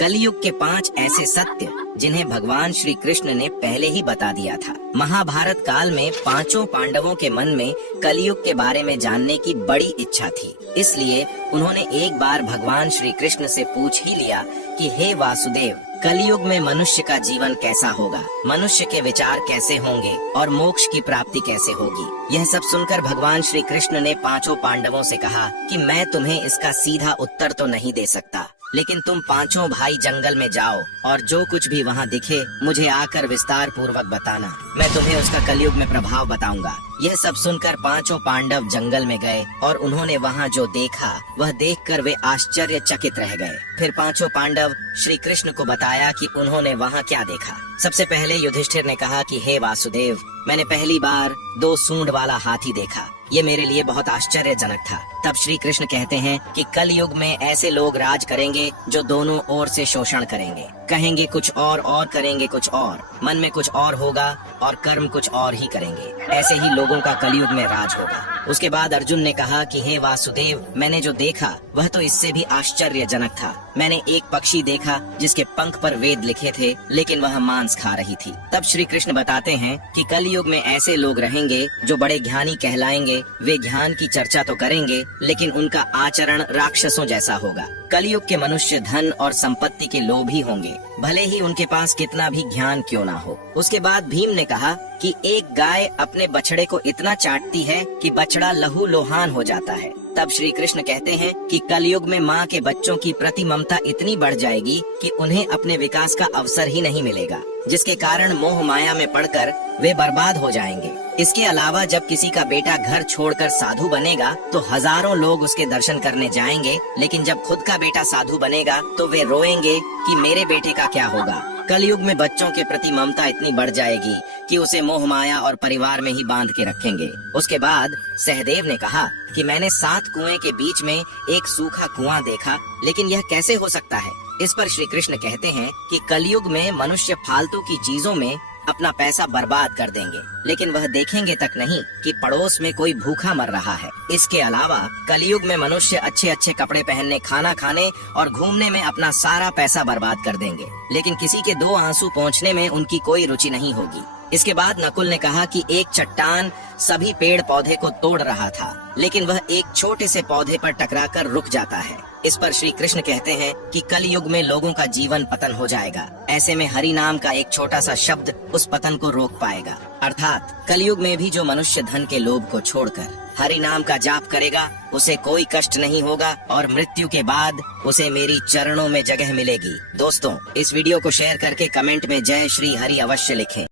कलयुग के 5 ऐसे सत्य जिन्हें भगवान श्री कृष्ण ने पहले ही बता दिया था। महाभारत काल में पांचों पांडवों के मन में कलयुग के बारे में जानने की बड़ी इच्छा थी, इसलिए उन्होंने एक बार भगवान श्री कृष्ण से पूछ ही लिया कि हे वासुदेव, कलयुग में मनुष्य का जीवन कैसा होगा, मनुष्य के विचार कैसे होंगे और मोक्ष की प्राप्ति कैसे होगी। यह सब सुनकर भगवान श्री कृष्ण ने पांचों पांडवों से कहा कि मैं तुम्हें इसका सीधा उत्तर तो नहीं दे सकता, लेकिन तुम पांचों भाई जंगल में जाओ और जो कुछ भी वहाँ दिखे मुझे आकर विस्तार पूर्वक बताना, मैं तुम्हें उसका कलयुग में प्रभाव बताऊंगा। यह सब सुनकर पांचों पांडव जंगल में गए और उन्होंने वहाँ जो देखा वह देखकर वे आश्चर्यचकित रह गए। फिर पांचों पांडव श्री कृष्ण को बताया कि उन्होंने वहाँ क्या देखा। सबसे पहले युधिष्ठिर ने कहा कि हे वासुदेव, मैंने पहली बार 2 सूंड वाला हाथी देखा, ये मेरे लिए बहुत आश्चर्यजनक था। तब श्री कृष्ण कहते हैं कि कल युग में ऐसे लोग राज करेंगे जो दोनों ओर से शोषण करेंगे, कहेंगे कुछ और करेंगे कुछ और, मन में कुछ और होगा और कर्म कुछ और ही करेंगे। ऐसे ही लोगों का कलयुग में राज होगा। उसके बाद अर्जुन ने कहा कि हे वासुदेव, मैंने जो देखा वह तो इससे भी आश्चर्यजनक था। मैंने एक पक्षी देखा जिसके पंख पर वेद लिखे थे, लेकिन वह मांस खा रही थी। तब श्री कृष्ण बताते हैं कि कलयुग में ऐसे लोग रहेंगे जो बड़े ज्ञानी कहलाएंगे। वे ज्ञान की चर्चा तो करेंगे, लेकिन उनका आचरण राक्षसों जैसा होगा। कलयुग के मनुष्य धन और संपत्ति के लोभी होंगे, भले ही उनके पास कितना भी ज्ञान क्यों ना हो। उसके बाद भीम ने कहा कि एक गाय अपने बछड़े को इतना चाटती है कि बछड़ा लहू लोहान हो जाता है। तब श्री कृष्ण कहते हैं कि कलयुग में माँ के बच्चों की प्रति ममता इतनी बढ़ जाएगी कि उन्हें अपने विकास का अवसर ही नहीं मिलेगा, जिसके कारण मोह माया में पड़कर वे बर्बाद हो जाएंगे। इसके अलावा जब किसी का बेटा घर छोड़कर साधु बनेगा तो हजारों लोग उसके दर्शन करने जाएंगे, लेकिन जब खुद का बेटा साधु बनेगा तो वे रोएंगे कि मेरे बेटे का क्या होगा। कलयुग में बच्चों के प्रति ममता इतनी बढ़ जाएगी कि उसे मोह माया और परिवार में ही बांध के रखेंगे। उसके बाद सहदेव ने कहा कि मैंने 7 कुएं के बीच में एक सूखा कुआं देखा, लेकिन यह कैसे हो सकता है। इस पर श्री कृष्ण कहते हैं कि कलयुग में मनुष्य फालतू की चीजों में अपना पैसा बर्बाद कर देंगे, लेकिन वह देखेंगे तक नहीं कि पड़ोस में कोई भूखा मर रहा है। इसके अलावा कलयुग में मनुष्य अच्छे अच्छे कपड़े पहनने, खाना खाने और घूमने में अपना सारा पैसा बर्बाद कर देंगे, लेकिन किसी के 2 आंसू पोंछने में उनकी कोई रुचि नहीं होगी। इसके बाद नकुल ने कहा कि एक चट्टान सभी पेड़ पौधे को तोड़ रहा था, लेकिन वह एक छोटे से पौधे पर टकराकर रुक जाता है। इस पर श्री कृष्ण कहते हैं कि कल युग में लोगों का जीवन पतन हो जाएगा। ऐसे में हरि नाम का एक छोटा सा शब्द उस पतन को रोक पाएगा। अर्थात कलयुग में भी जो मनुष्य धन के लोभ को छोड़कर हरि नाम का जाप करेगा उसे कोई कष्ट नहीं होगा और मृत्यु के बाद उसे मेरी चरणों में जगह मिलेगी। दोस्तों, इस वीडियो को शेयर करके कमेंट में जय श्री हरि अवश्य लिखें।